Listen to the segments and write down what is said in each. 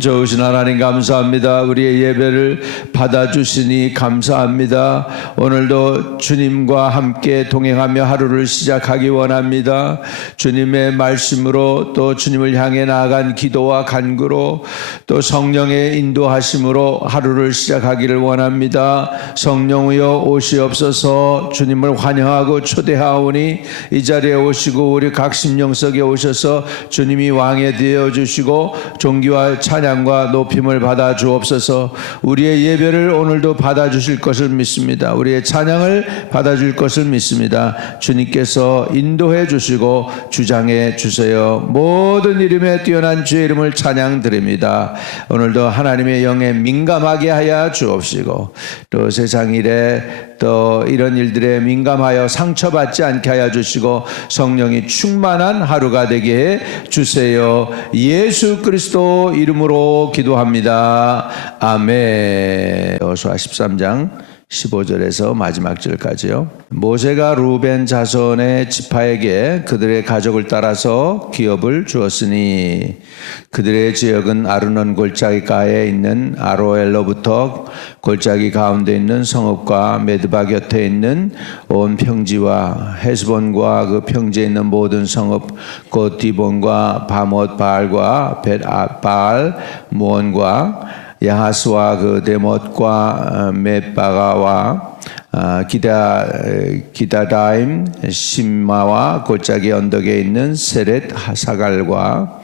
좋으신 하나님 감사합니다. 우리의 예배를 받아주시니 감사합니다. 오늘도 주님과 함께 동행하며 하루를 시작하기 원합니다. 주님의 말씀으로 또 주님을 향해 나아간 기도와 간구로 또 성령의 인도하심으로 하루를 시작하기를 원합니다. 성령이여 오시옵소서. 주님을 환영하고 초대하오니 이 자리에 오시고 우리 각 심령석에 오셔서 주님이 왕이 되어주시고 존귀와 찬양과 높임을 받아 주옵소서. 우리의 예배를 오늘도 받아주실 것을 믿습니다. 우리의 찬양을 받아줄 것을 믿습니다. 주님께서 인도해 주시고 주장해 주세요. 모든 이름에 뛰어난 주의 이름을 찬양 드립니다. 오늘도 하나님의 영에 민감하게 하여 주옵시고 또 세상 일에 또 이런 일들에 민감하여 상처받지 않게 하여 주시고 성령이 충만한 하루가 되게 해 주세요. 예수 그리스도 이름으로 기도합니다. 아멘. 여호수아 13장 15절에서 마지막 절까지요. 모세가 루벤 자손의 지파에게 그들의 가족을 따라서 기업을 주었으니 그들의 지역은 아르논 골짜기가에 있는 아로엘로부터 골짜기 가운데 있는 성읍과 메드바 곁에 있는 온 평지와 헤스본과 그 평지에 있는 모든 성읍 곧 디본과 바못 바알과 벳바알 무온과 야하스와 그 데못과 მეტ바가와 기다다임 심마와 골짜기 언덕에 있는 세렛 사갈과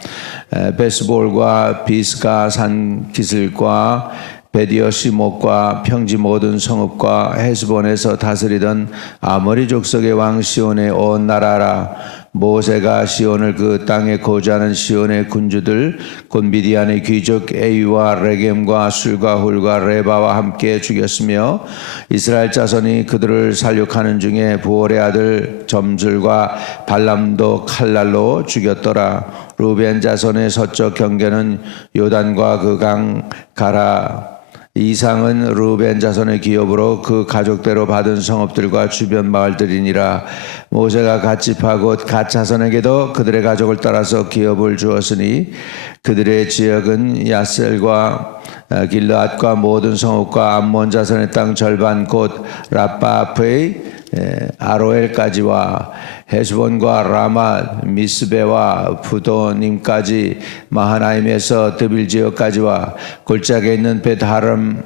베스볼과 비스가 산 기슬과 베디어시목과 평지 모든 성읍과 헤스본에서 다스리던 아모리 족속의 왕 시온의 온 나라라. 모세가 시온을 그 땅에 거주하는 시온의 군주들 곧 미디안의 귀족 에위와 레겜과 술과 훌과 레바와 함께 죽였으며 이스라엘 자손이 그들을 살육하는 중에 부올의 아들 점술과 발람도 칼날로 죽였더라. 루벤 자손의 서쪽 경계는 요단과 그 강 가라. 이상은 루벤 자손의 기업으로 그 가족대로 받은 성읍들과 주변 마을들이니라. 모세가 갓 지파 곧 갓 자손에게도 그들의 가족을 따라서 기업을 주었으니 그들의 지역은 야셀과 길르앗과 모든 성읍과 암몬 자손의 땅 절반 곧 라빠 앞의 아로엘까지와 헤스본과 라맛 미스베와 부도님까지 마하나임에서 드빌 지역까지와 골짜기에 있는 벳하름과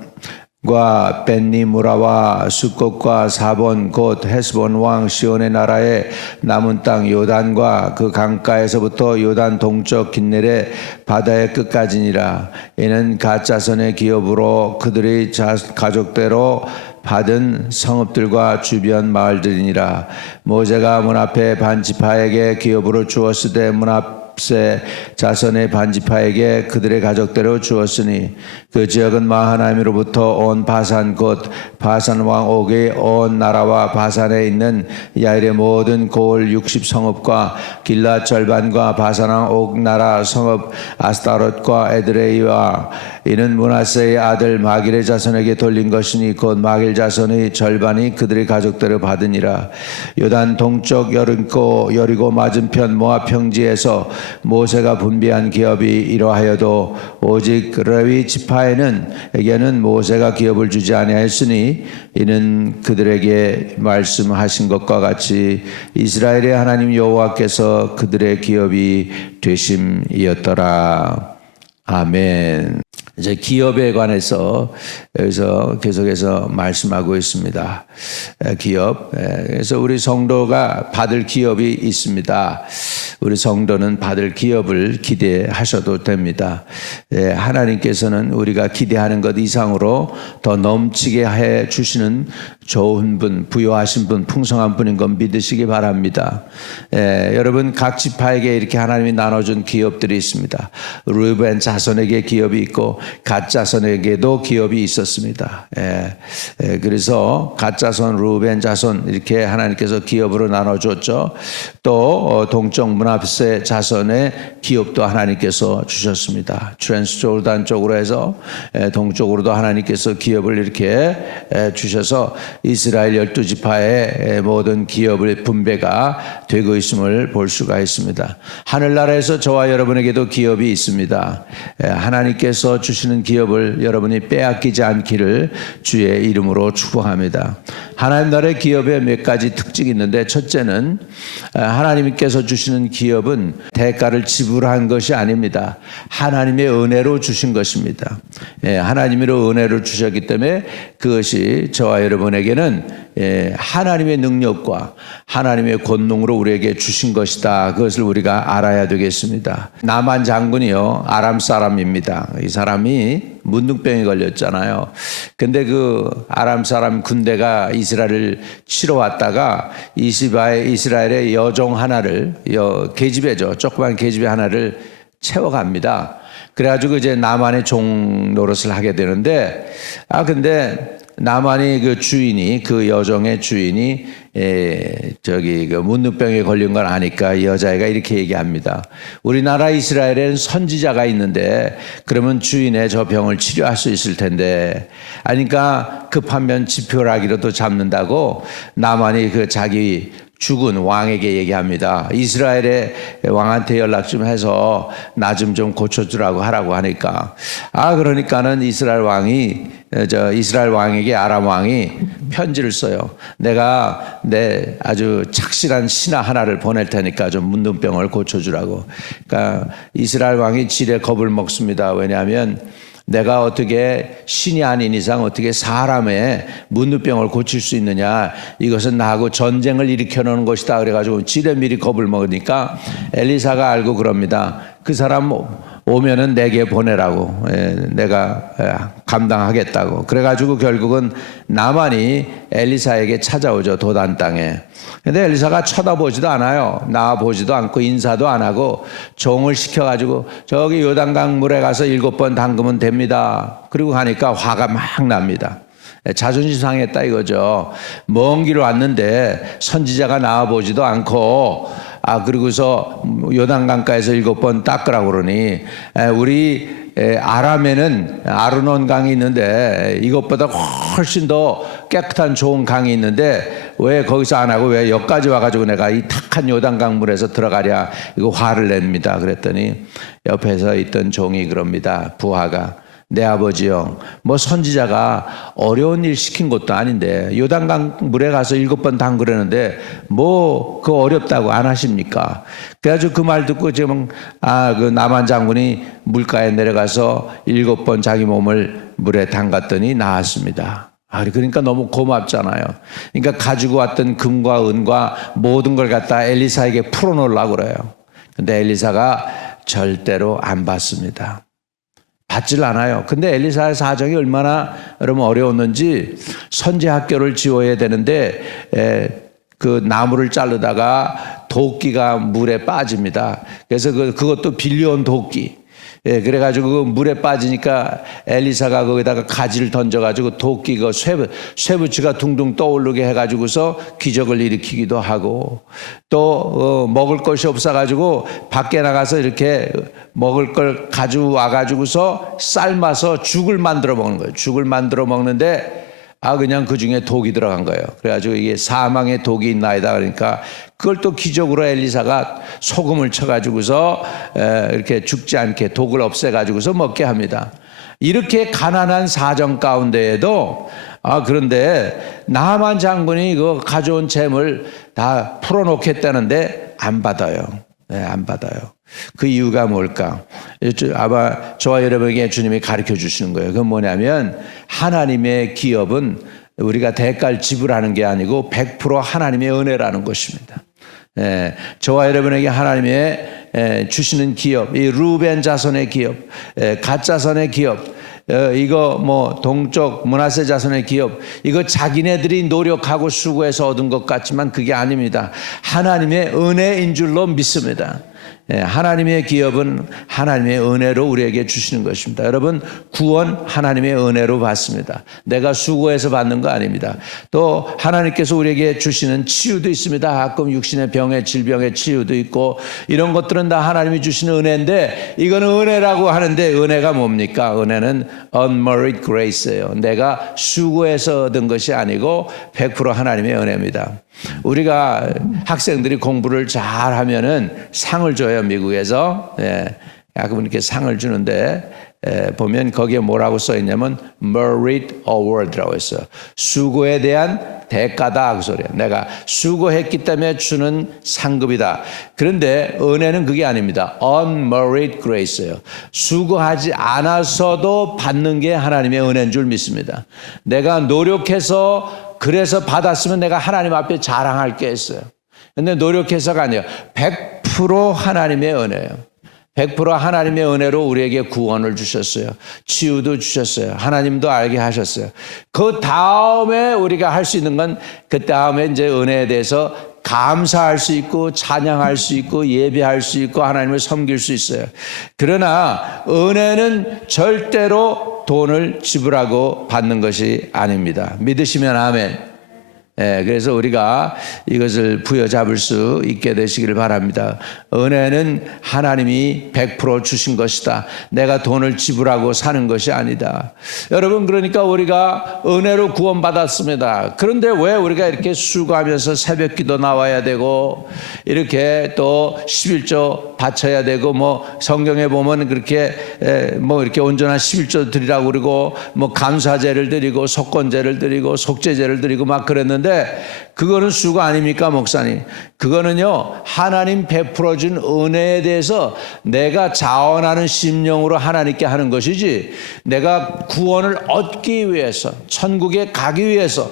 벤니무라와 수꽃과 사본 곧 헤스본 왕 시온의 나라의 남은 땅 요단과 그 강가에서부터 요단 동쪽 긴네레 바다의 끝까지니라. 이는 갓 자손의 기업으로 그들의 가족대로 받은 성읍들과 주변 마을들이니라. 모세가 문 앞에 반지파에게 기업으로 주었으되 문 앞에 자손의 반지파에게 그들의 가족대로 주었으니 그 지역은 마하나임으로부터 온 바산 곧 바산 왕 옥의 온 나라와 바산에 있는 야일의 모든 고을 60성읍과 길라 절반과 바산 왕 옥 나라 성읍 아스타롯과 에드레이와 이는 므낫세의 아들 마길의 자손에게 돌린 것이니 곧 마길 자손의 절반이 그들의 가족대로 받으니라. 요단 동쪽 여리고 맞은편 모압 평지에서 모세가 분배한 기업이 이러하여도 오직 레위 지파에게는 모세가 기업을 주지 아니하였으니 이는 그들에게 말씀하신 것과 같이 이스라엘의 하나님 여호와께서 그들의 기업이 되심이었더라. 아멘. 이제 기업에 관해서 여기서 계속해서 말씀하고 있습니다. 기업. 그래서 우리 성도가 받을 기업이 있습니다. 우리 성도는 받을 기업을 기대하셔도 됩니다. 하나님께서는 우리가 기대하는 것 이상으로 더 넘치게 해 주시는 좋은 분, 부요하신 분, 풍성한 분인 건 믿으시기 바랍니다. 여러분 각 지파에게 이렇게 하나님이 나눠준 기업들이 있습니다. 루벤 자손에게 기업이 있고 갓자손에게도 기업이 있었습니다. 그래서 갓자손, 루벤 자손 이렇게 하나님께서 기업으로 나눠줬죠. 또 동쪽 므낫세 자손의 기업도 하나님께서 주셨습니다. 트랜스조르단 쪽으로 해서 동쪽으로도 하나님께서 기업을 이렇게 주셔서 이스라엘 12지파의 모든 기업의 분배가 되고 있음을 볼 수가 있습니다. 하늘나라에서 저와 여러분에게도 기업이 있습니다. 하나님께서 주시는 기업을 여러분이 빼앗기지 않기를 주의 이름으로 축복합니다. 하나님 나라의 기업에 몇 가지 특징이 있는데, 첫째는 하나님께서 주시는 기업은 대가를 지불한 것이 아닙니다. 하나님의 은혜로 주신 것입니다. 하나님의 은혜로 주셨기 때문에 그것이 저와 여러분에게는 하나님의 능력과 하나님의 권능으로 우리에게 주신 것이다. 그것을 우리가 알아야 되겠습니다. 나만 장군이요, 아람 사람입니다. 이 사람이 문둥병에 걸렸잖아요. 근데 그 아람 사람 군대가 이스라엘을 치러 왔다가 이스라엘의 여종 하나를, 계집애죠, 조그만 계집애 하나를 채워갑니다. 그래가지고 이제 나만의 종 노릇을 하게 되는데, 근데 나만이 그 주인이, 그 여종의 주인이 그 문둥병에 걸린 걸 아니까 이 여자애가 이렇게 얘기합니다. 우리나라 이스라엘에는 선지자가 있는데 그러면 주인의 저 병을 치료할 수 있을 텐데, 아니까 급하면 지표라기로도 잡는다고 나만이 그 자기 죽은 왕에게 얘기합니다. 이스라엘의 왕한테 연락 좀 해서 나 좀 고쳐주라고 하라고 하니까, 그러니까는 이스라엘 왕에게 아람 왕이 편지를 써요. 내가 내 아주 착실한 신하 하나를 보낼 테니까 좀 문둥병을 고쳐주라고. 그러니까 이스라엘 왕이 지레 겁을 먹습니다. 왜냐하면 내가 어떻게 신이 아닌 이상 어떻게 사람의 문둥병을 고칠 수 있느냐, 이것은 나하고 전쟁을 일으켜 놓는 것이다. 그래가지고 지레 미리 겁을 먹으니까 엘리사가 알고 그럽니다. 그 사람 오면은 내게 보내라고, 내가 감당하겠다고. 그래가지고 결국은 나만이 엘리사에게 찾아오죠, 도단 땅에. 근데 엘리사가 쳐다보지도 않아요. 나와보지도 않고 인사도 안 하고 종을 시켜가지고 저기 요단강 물에 가서 7번 담그면 됩니다. 그리고 가니까 화가 막 납니다. 자존심 상했다 이거죠. 먼 길 왔는데 선지자가 나와보지도 않고, 그리고서 요단강가에서 7번 닦으라고 그러니, 우리 아람에는 아르논 강이 있는데 이것보다 훨씬 더 깨끗한 좋은 강이 있는데 왜 거기서 안 하고 왜 여기까지 와가지고 내가 이 탁한 요단강 물에서 들어가랴, 이거 화를 냅니다. 그랬더니 옆에서 있던 종이 그럽니다. 부하가, 내 아버지요, 뭐 선지자가 어려운 일 시킨 것도 아닌데 요단강 물에 가서 7번 담그려는데 뭐 그거 어렵다고 안 하십니까? 그래가지고 그 말 듣고 지금 그 나만 장군이 물가에 내려가서 7번 자기 몸을 물에 담갔더니 나았습니다. 그러니까 너무 고맙잖아요. 그러니까 가지고 왔던 금과 은과 모든 걸 갖다 엘리사에게 풀어놓으려고 그래요. 근데 엘리사가 절대로 안 받습니다. 받질 않아요. 근데 엘리사의 사정이 얼마나 여러분 어려웠는지, 선지 학교를 지어야 되는데 그 나무를 자르다가 도끼가 물에 빠집니다. 그래서 그것도 빌려온 도끼. 그래가지고 그 물에 빠지니까 엘리사가 거기다가 가지를 던져가지고 도끼 그 쇠붙이가 둥둥 떠오르게 해가지고서 기적을 일으키기도 하고, 또 먹을 것이 없어가지고 밖에 나가서 이렇게 먹을 걸 가져와 가지고서 삶아서 죽을 만들어 먹는 거예요. 죽을 만들어 먹는데 그냥 그 중에 독이 들어간 거예요. 그래가지고 이게 사망의 독이 있나이다. 그러니까 그걸 또 기적으로 엘리사가 소금을 쳐가지고서 이렇게 죽지 않게 독을 없애가지고서 먹게 합니다. 이렇게 가난한 사정 가운데에도 그런데 나만 장군이 그 가져온 잼을 다 풀어놓겠다는데 안 받아요. 안 받아요. 그 이유가 뭘까? 아마 저와 여러분에게 주님이 가르쳐 주시는 거예요. 그건 뭐냐면, 하나님의 기업은 우리가 대가를 지불하는 게 아니고 100% 하나님의 은혜라는 것입니다. 저와 여러분에게 하나님의 주시는 기업, 이 루벤 자손의 기업, 갓 자손의 기업, 이거 뭐 동쪽 므낫세 자손의 기업, 이거 자기네들이 노력하고 수고해서 얻은 것 같지만 그게 아닙니다. 하나님의 은혜인 줄로 믿습니다. 하나님의 기업은 하나님의 은혜로 우리에게 주시는 것입니다. 여러분, 구원 하나님의 은혜로 받습니다. 내가 수고해서 받는 거 아닙니다. 또 하나님께서 우리에게 주시는 치유도 있습니다. 가끔 육신의 병의 질병의 치유도 있고 이런 것들은 다 하나님이 주시는 은혜인데, 이거는 은혜라고 하는데 은혜가 뭡니까? 은혜는 unmerited grace예요. 내가 수고해서 얻은 것이 아니고 100% 하나님의 은혜입니다. 우리가 학생들이 공부를 잘하면은 상을 줘요, 미국에서. 가끔 이렇게 상을 주는데 보면 거기에 뭐라고 써 있냐면 merit award라고 했어요. 수고에 대한 대가다, 그 소리야. 내가 수고했기 때문에 주는 상급이다. 그런데 은혜는 그게 아닙니다. unmerited grace예요. 수고하지 않아서도 받는 게 하나님의 은혜인 줄 믿습니다. 내가 노력해서 그래서 받았으면 내가 하나님 앞에 자랑할 게 있어요. 근데 노력해서가 아니에요. 100% 하나님의 은혜예요. 100% 하나님의 은혜로 우리에게 구원을 주셨어요. 치유도 주셨어요. 하나님도 알게 하셨어요. 그 다음에 우리가 할 수 있는 건, 그 다음에 이제 은혜에 대해서 감사할 수 있고 찬양할 수 있고 예배할 수 있고 하나님을 섬길 수 있어요. 그러나 은혜는 절대로 돈을 지불하고 받는 것이 아닙니다. 믿으시면 아멘. 그래서 우리가 이것을 부여잡을 수 있게 되시기를 바랍니다. 은혜는 하나님이 100% 주신 것이다. 내가 돈을 지불하고 사는 것이 아니다. 여러분, 그러니까 우리가 은혜로 구원받았습니다. 그런데 왜 우리가 이렇게 수고하면서 새벽기도 나와야 되고 이렇게 또 11조 바쳐야 되고, 뭐 성경에 보면 그렇게 뭐 이렇게 온전한 11조 드리라고 그러고 뭐 감사제를 드리고 속건제를 드리고 속죄제를 드리고 막 그랬는데, 그거는 수고 아닙니까, 목사님? 그거는요, 하나님 베풀어 준 은혜에 대해서 내가 자원하는 심령으로 하나님께 하는 것이지, 내가 구원을 얻기 위해서, 천국에 가기 위해서,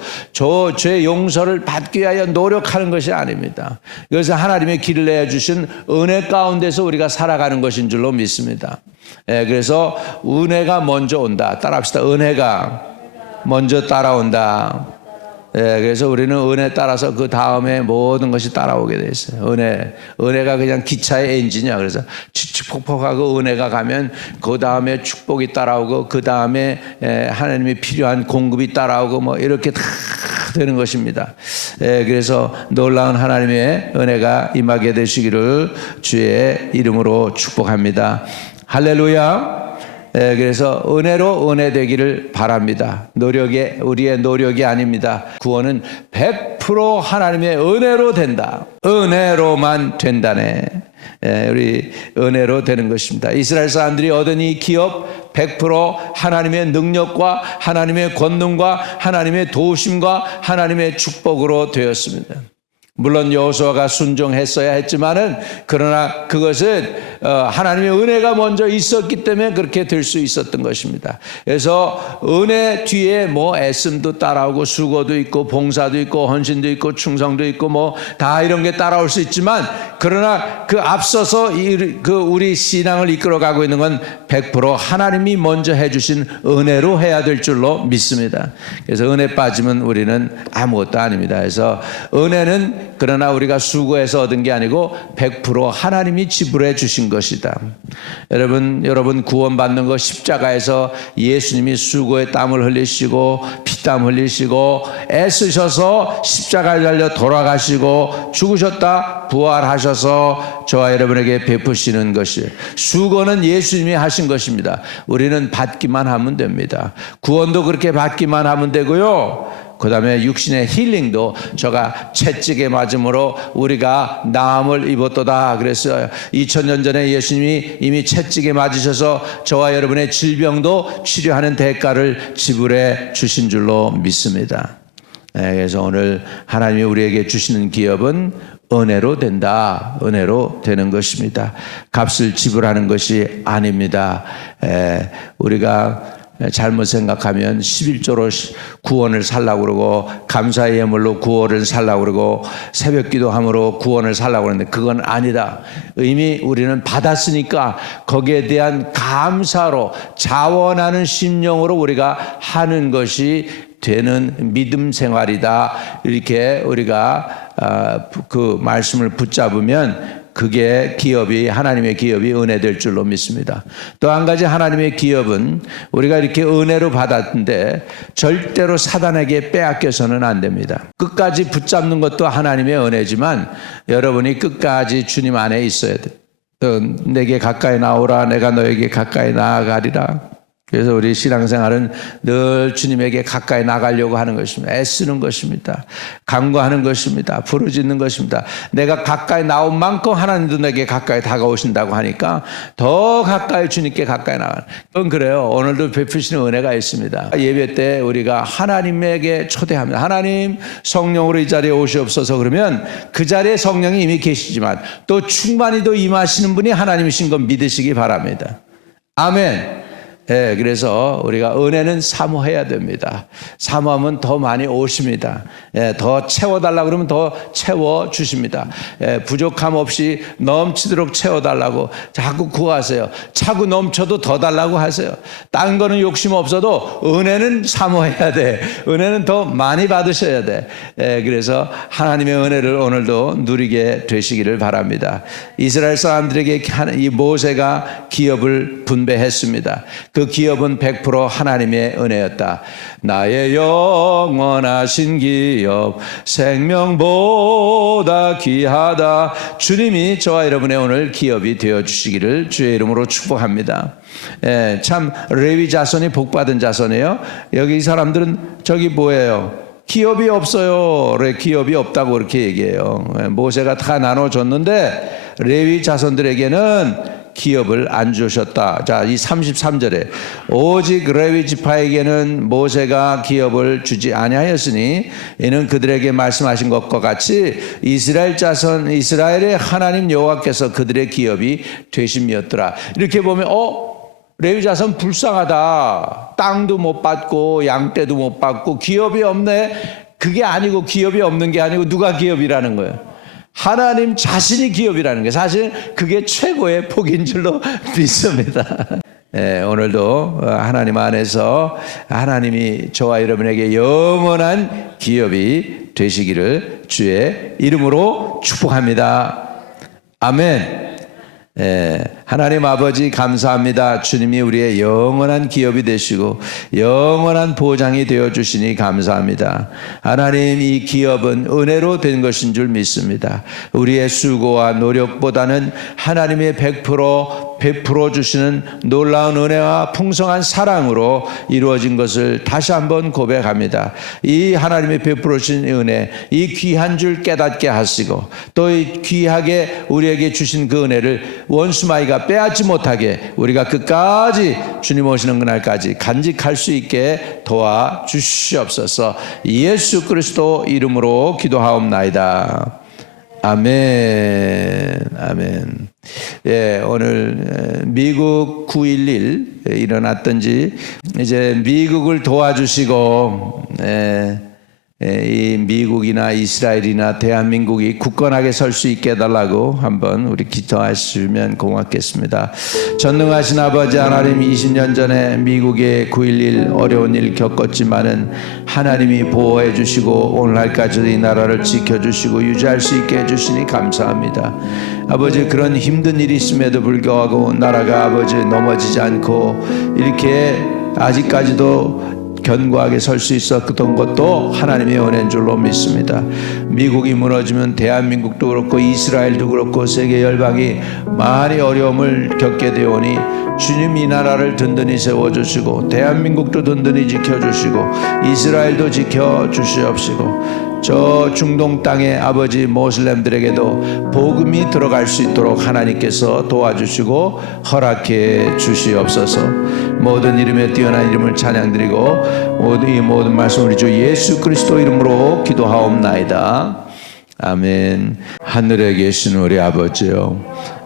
죄 용서를 받기 위하여 노력하는 것이 아닙니다. 그래서 하나님의 길을 내주신 은혜 가운데서 우리가 살아가는 것인 줄로 믿습니다. 그래서 은혜가 먼저 온다. 따라합시다. 은혜가 먼저 따라온다. 그래서 우리는 은혜 따라서 그 다음에 모든 것이 따라오게 돼 있어요. 은혜가 그냥 기차의 엔진이야. 그래서 칙칙폭폭하고 은혜가 가면 그 다음에 축복이 따라오고 그 다음에 하나님이 필요한 공급이 따라오고 뭐 이렇게 다 되는 것입니다. 그래서 놀라운 하나님의 은혜가 임하게 되시기를 주의 이름으로 축복합니다. 할렐루야. 그래서 은혜로 은혜 되기를 바랍니다. 우리의 노력이 아닙니다. 구원은 100% 하나님의 은혜로 된다. 은혜로만 된다네. 우리 은혜로 되는 것입니다. 이스라엘 사람들이 얻은 이 기업 100% 하나님의 능력과 하나님의 권능과 하나님의 도우심과 하나님의 축복으로 되었습니다. 물론 여호수아가 순종했어야 했지만은, 그러나 그것은 하나님의 은혜가 먼저 있었기 때문에 그렇게 될 수 있었던 것입니다. 그래서 은혜 뒤에 뭐 애씀도 따라오고 수고도 있고 봉사도 있고 헌신도 있고 충성도 있고 뭐 다 이런 게 따라올 수 있지만, 그러나 그 앞서서 우리 신앙을 이끌어가고 있는 건 100% 하나님이 먼저 해주신 은혜로 해야 될 줄로 믿습니다. 그래서 은혜 빠지면 우리는 아무것도 아닙니다. 그래서 은혜는 그러나 우리가 수고해서 얻은 게 아니고 100% 하나님이 지불해 주신 것이다. 여러분 구원받는 거 십자가에서 예수님이 수고의 땀을 흘리시고 피땀 흘리시고 애쓰셔서 십자가에 달려 돌아가시고 죽으셨다 부활하셔서 저와 여러분에게 베푸시는 것이, 수고는 예수님이 하신 것입니다. 우리는 받기만 하면 됩니다. 구원도 그렇게 받기만 하면 되고요. 그 다음에 육신의 힐링도 저가 채찍에 맞음으로 우리가 나음을 입었도다 그랬어요. 2000년 전에 예수님이 이미 채찍에 맞으셔서 저와 여러분의 질병도 치료하는 대가를 지불해 주신 줄로 믿습니다. 그래서 오늘 하나님이 우리에게 주시는 기업은 은혜로 된다. 은혜로 되는 것입니다. 값을 지불하는 것이 아닙니다. 우리가 잘못 생각하면 11조로 구원을 살라고 그러고 감사의 예물로 구원을 살라고 그러고 새벽 기도함으로 구원을 살라고 그러는데 그건 아니다. 이미 우리는 받았으니까 거기에 대한 감사로 자원하는 심령으로 우리가 하는 것이 되는 믿음 생활이다. 이렇게 우리가 그 말씀을 붙잡으면 그게 기업이 하나님의 기업이 은혜 될 줄로 믿습니다. 또 한 가지 하나님의 기업은 우리가 이렇게 은혜로 받았는데 절대로 사단에게 빼앗겨서는 안 됩니다. 끝까지 붙잡는 것도 하나님의 은혜지만 여러분이 끝까지 주님 안에 있어야 돼. 내게 가까이 나오라, 내가 너에게 가까이 나아가리라. 그래서 우리 신앙생활은 늘 주님에게 가까이 나가려고 하는 것입니다. 애쓰는 것입니다. 간구하는 것입니다. 부르짖는 것입니다. 내가 가까이 나온 만큼 하나님도 내게 가까이 다가오신다고 하니까 더 가까이 주님께 가까이 나가는. 그건 그래요. 오늘도 베푸시는 은혜가 있습니다. 예배 때 우리가 하나님에게 초대합니다. 하나님 성령으로 이 자리에 오시옵소서. 그러면 그 자리에 성령이 이미 계시지만 또 충만히 또 임하시는 분이 하나님이신 것 믿으시기 바랍니다. 아멘. 예, 그래서 우리가 은혜는 사모해야 됩니다. 사모하면 더 많이 오십니다. 예, 더 채워달라고 그러면 더 채워주십니다. 예, 부족함 없이 넘치도록 채워달라고 자꾸 구하세요. 차고 넘쳐도 더 달라고 하세요. 딴 거는 욕심 없어도 은혜는 사모해야 돼. 은혜는 더 많이 받으셔야 돼. 예, 그래서 하나님의 은혜를 오늘도 누리게 되시기를 바랍니다. 이스라엘 사람들에게 이 모세가 기업을 분배했습니다. 그 기업은 100% 하나님의 은혜였다. 나의 영원하신 기업 생명보다 귀하다. 주님이 저와 여러분의 오늘 기업이 되어주시기를 주의 이름으로 축복합니다. 참 레위 자손이 복받은 자손이에요. 여기 이 사람들은 저기 뭐예요? 기업이 없어요. 기업이 없다고 그렇게 얘기해요. 모세가 다 나눠줬는데 레위 자손들에게는 기업을 안 주셨다. 자, 이 33절에 오직 레위 지파에게는 모세가 기업을 주지 아니하였으니 이는 그들에게 말씀하신 것과 같이 이스라엘 자손 이스라엘의 하나님 여호와께서 그들의 기업이 되심이었더라. 이렇게 보면 레위 자손 불쌍하다. 땅도 못 받고 양떼도 못 받고 기업이 없네. 그게 아니고 기업이 없는 게 아니고 누가 기업이라는 거예요? 하나님 자신이 기업이라는 게 사실 그게 최고의 복인 줄로 믿습니다. 네, 오늘도 하나님 안에서 하나님이 저와 여러분에게 영원한 기업이 되시기를 주의 이름으로 축복합니다. 아멘. 하나님 아버지 감사합니다. 주님이 우리의 영원한 기업이 되시고 영원한 보장이 되어주시니 감사합니다. 하나님 이 기업은 은혜로 된 것인 줄 믿습니다. 우리의 수고와 노력보다는 하나님의 100% 베풀어 주시는 놀라운 은혜와 풍성한 사랑으로 이루어진 것을 다시 한번 고백합니다. 이 하나님의 베풀어 주신 은혜, 이 귀한 줄 깨닫게 하시고 또 이 귀하게 우리에게 주신 그 은혜를 원수마귀가 빼앗지 못하게 우리가 끝까지 주님 오시는 그날까지 간직할 수 있게 도와주시옵소서. 예수 그리스도 이름으로 기도하옵나이다. 아멘. 아멘. 예, 오늘 미국 9.11 일어났던 지 이제 미국을 도와주시고 이 미국이나 이스라엘이나 대한민국이 굳건하게 설 수 있게 해달라고 한번 우리 기도하시면 고맙겠습니다. 전능하신 아버지 하나님, 20년 전에 미국의 9.11 어려운 일 겪었지만은 하나님이 보호해 주시고 오늘날까지도 이 나라를 지켜주시고 유지할 수 있게 해주시니 감사합니다. 아버지, 그런 힘든 일이 있음에도 불구하고 나라가 아버지 넘어지지 않고 이렇게 아직까지도 견고하게 설 수 있었던 것도 하나님의 은혜인 줄로 믿습니다. 미국이 무너지면 대한민국도 그렇고 이스라엘도 그렇고 세계 열방이 많이 어려움을 겪게 되오니 주님 이 나라를 든든히 세워주시고 대한민국도 든든히 지켜주시고 이스라엘도 지켜주시옵시고 저 중동 땅의 아버지 모슬렘들에게도 복음이 들어갈 수 있도록 하나님께서 도와주시고 허락해 주시옵소서. 모든 이름에 뛰어난 이름을 찬양드리고 이 모든 말씀 우리 주 예수 그리스도 이름으로 기도하옵나이다. 아멘. 하늘에 계신 우리 아버지여,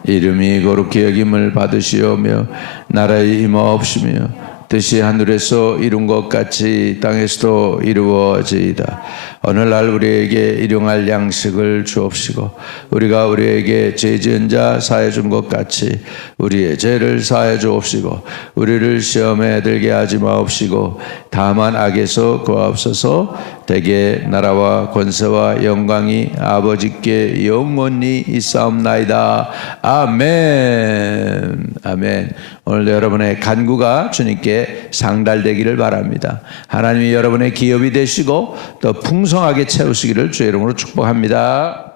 이름이 거룩히 여김을 받으시오며 나라의 임하옵시며 뜻이 하늘에서 이룬 것 같이 땅에서도 이루어지이다. 오늘날 우리에게 일용할 양식을 주옵시고 우리가 우리에게 죄 지은 자 사해 준 것 같이 우리의 죄를 사해 주옵시고 우리를 시험에 들게 하지 마옵시고 다만 악에서 구하옵소서. 대개 나라와 권세와 영광이 아버지께 영원히 있사옵나이다. 아멘. 아멘. 오늘도 여러분의 간구가 주님께 상달되기를 바랍니다. 하나님이 여러분의 기업이 되시고 또 풍성하게 채우시기를 주의 이름으로 축복합니다.